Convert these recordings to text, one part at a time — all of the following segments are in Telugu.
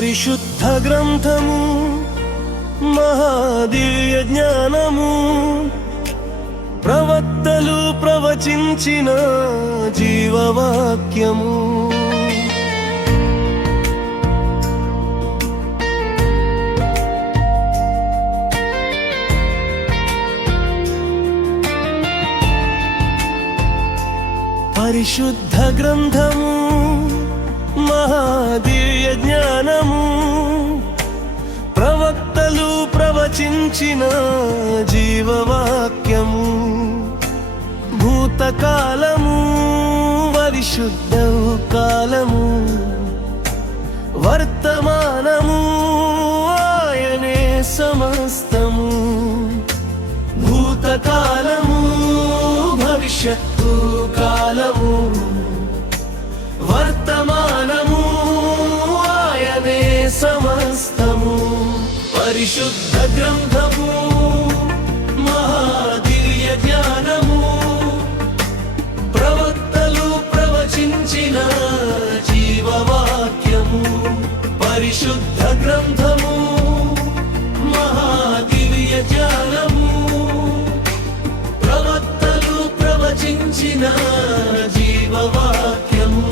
పరిశుద్ధ గ్రంథము మహాదివ్య జ్ఞానము ప్రవక్తలు ప్రవచించిన జీవవాక్యము పరిశుద్ధ గ్రంథము మహాదివ్య జ్ఞానము ప్రవక్తలు ప్రవచించిన జీవవాక్యము భూతకాలము పరిశుద్ధ కాలము వర్తమానము ఆయనే సమస్తము భూతకాలము భవిష్యత్తు కాలము వర్తమానము ఆయనే సమస్తము పరిశుద్ధ గ్రంథము మహాదివ్య జ్ఞానము ప్రవక్తలు ప్రవచించిన జీవవాక్యము పరిశుద్ధ గ్రంథము మహాదివ్య జ్ఞానము ప్రవక్తలు ప్రవచించిన జీవవాక్యము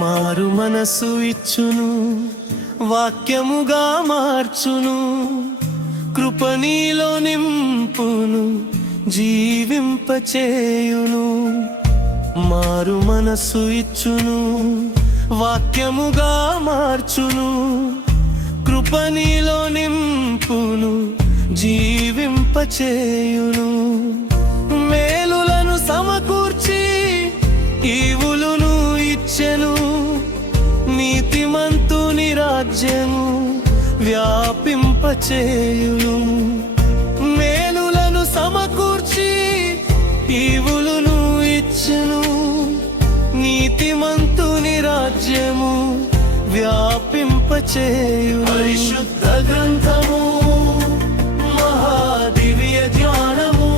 మారు మనసు ఇచ్చును వాక్యముగా మార్చును కృప నీలో నింపును జీవింపచేయును మారు మనసు ఇచ్చును వాక్యముగా మార్చును కృప నీలో నింపును జీవింపచేయును మేలులను సమకూర్చి ఈవులను ఇచ్చెను నీతిమంతుని రాజ్యము వ్యాపింపచేయును మేలులను సమకూర్చి ఈవులను ఇచ్చెను నీతిమంతుని రాజ్యము వ్యాపింపచేయును పరిశుద్ధ గ్రంథము మహాదివ్య జ్ఞానము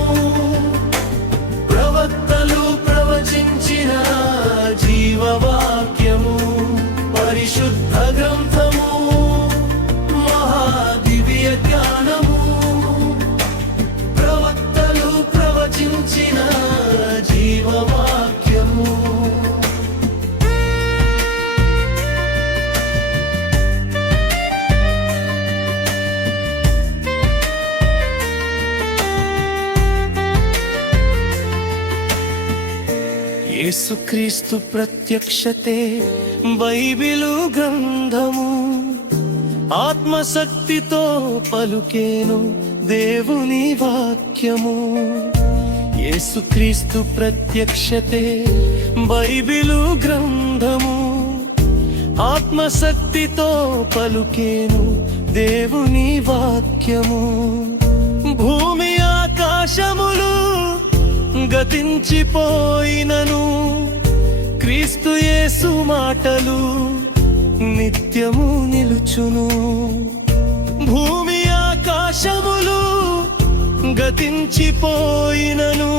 ప్రవక్తలు ప్రవచించిన జీవవాక్యము పరిశుద్ధ గ్రంథము మహాదివ్య జ్ఞానము ప్రవక్తలు ప్రవచించిన జీవవాక్యము యేసుక్రీస్తు ప్రత్యక్షతే బైబిలు గ్రంథము ఆత్మశక్తితో పలుకేను దేవుని వాక్యము యేసుక్రీస్తు ప్రత్యక్షతే బైబిలు గ్రంథము ఆత్మశక్తితో పలుకేను దేవుని వాక్యము భూమి ఆకాశములు గతించిపోయినను క్రీస్తు యేసు మాటలు నిత్యము నిలుచును భూమి ఆకాశములు గతించిపోయినను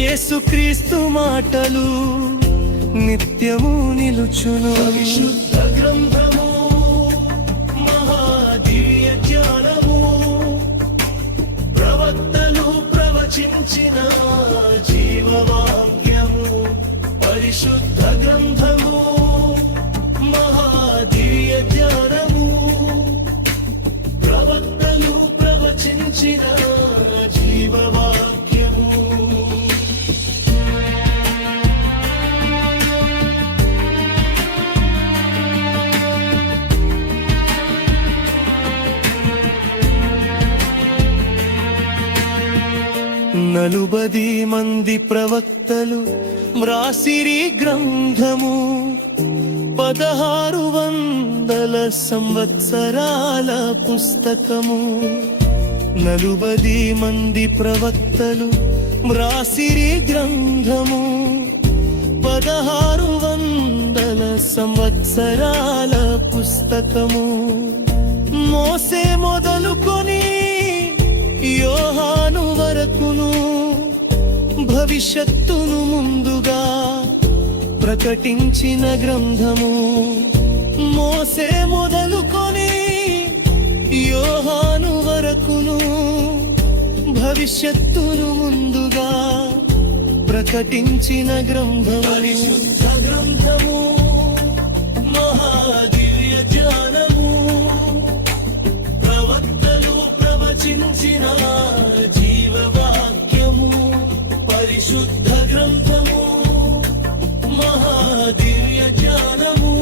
యేసుక్రీస్తు మాటలు నిత్యము నిలుచును పరిశుద్ధ గ్రంథము మహాదివ్య జ్ఞానము ప్రవక్తలు ప్రవచించిన జీవవాక్యము పరిశుద్ధ గ్రంథము మహాదివ్య జ్ఞానము ప్రవక్తలు ప్రవచించిన జీవవాక్యము నలుబది మంది ప్రవక్తలు వ్రాసిరి గ్రంథము 1600 సంవత్సరాల పుస్తకము నలుబది మంది ప్రవక్తలు వ్రాసిరి గ్రంథము 1600 సంవత్సరాల పుస్తకము మోసే మొదలుకొని యోహాను వరకును భవిష్యత్తును ముందుగా ప్రకటించిన గ్రంథము. మోసే మొదలుకొని యోహాను వరకును భవిష్యత్తును ముందుగా ప్రకటించిన గ్రంథము. పరిశుద్ధ గ్రంథము, మహాదివ్య జ్ఞానము, ప్రవక్తలు ప్రవచించిన జీవవాక్యము. పరిశుద్ధ గ్రంథము, మహాదివ్య జ్ఞానము,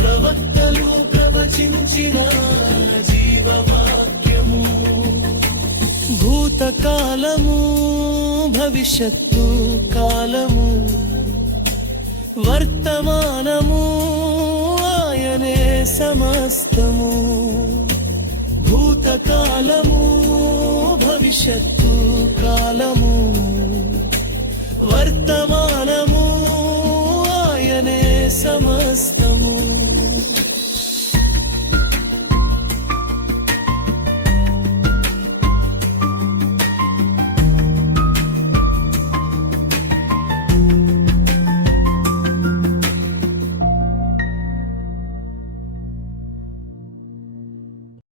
ప్రవక్తలు ప్రవచించిన జీవవాక్యము. భూతకాలము, భవిష్యత్తు కాలము, వర్తమానము ఆయనే సమస్తము. భూతకాలము, భవిష్యత్తు కాలము, వర్తమానము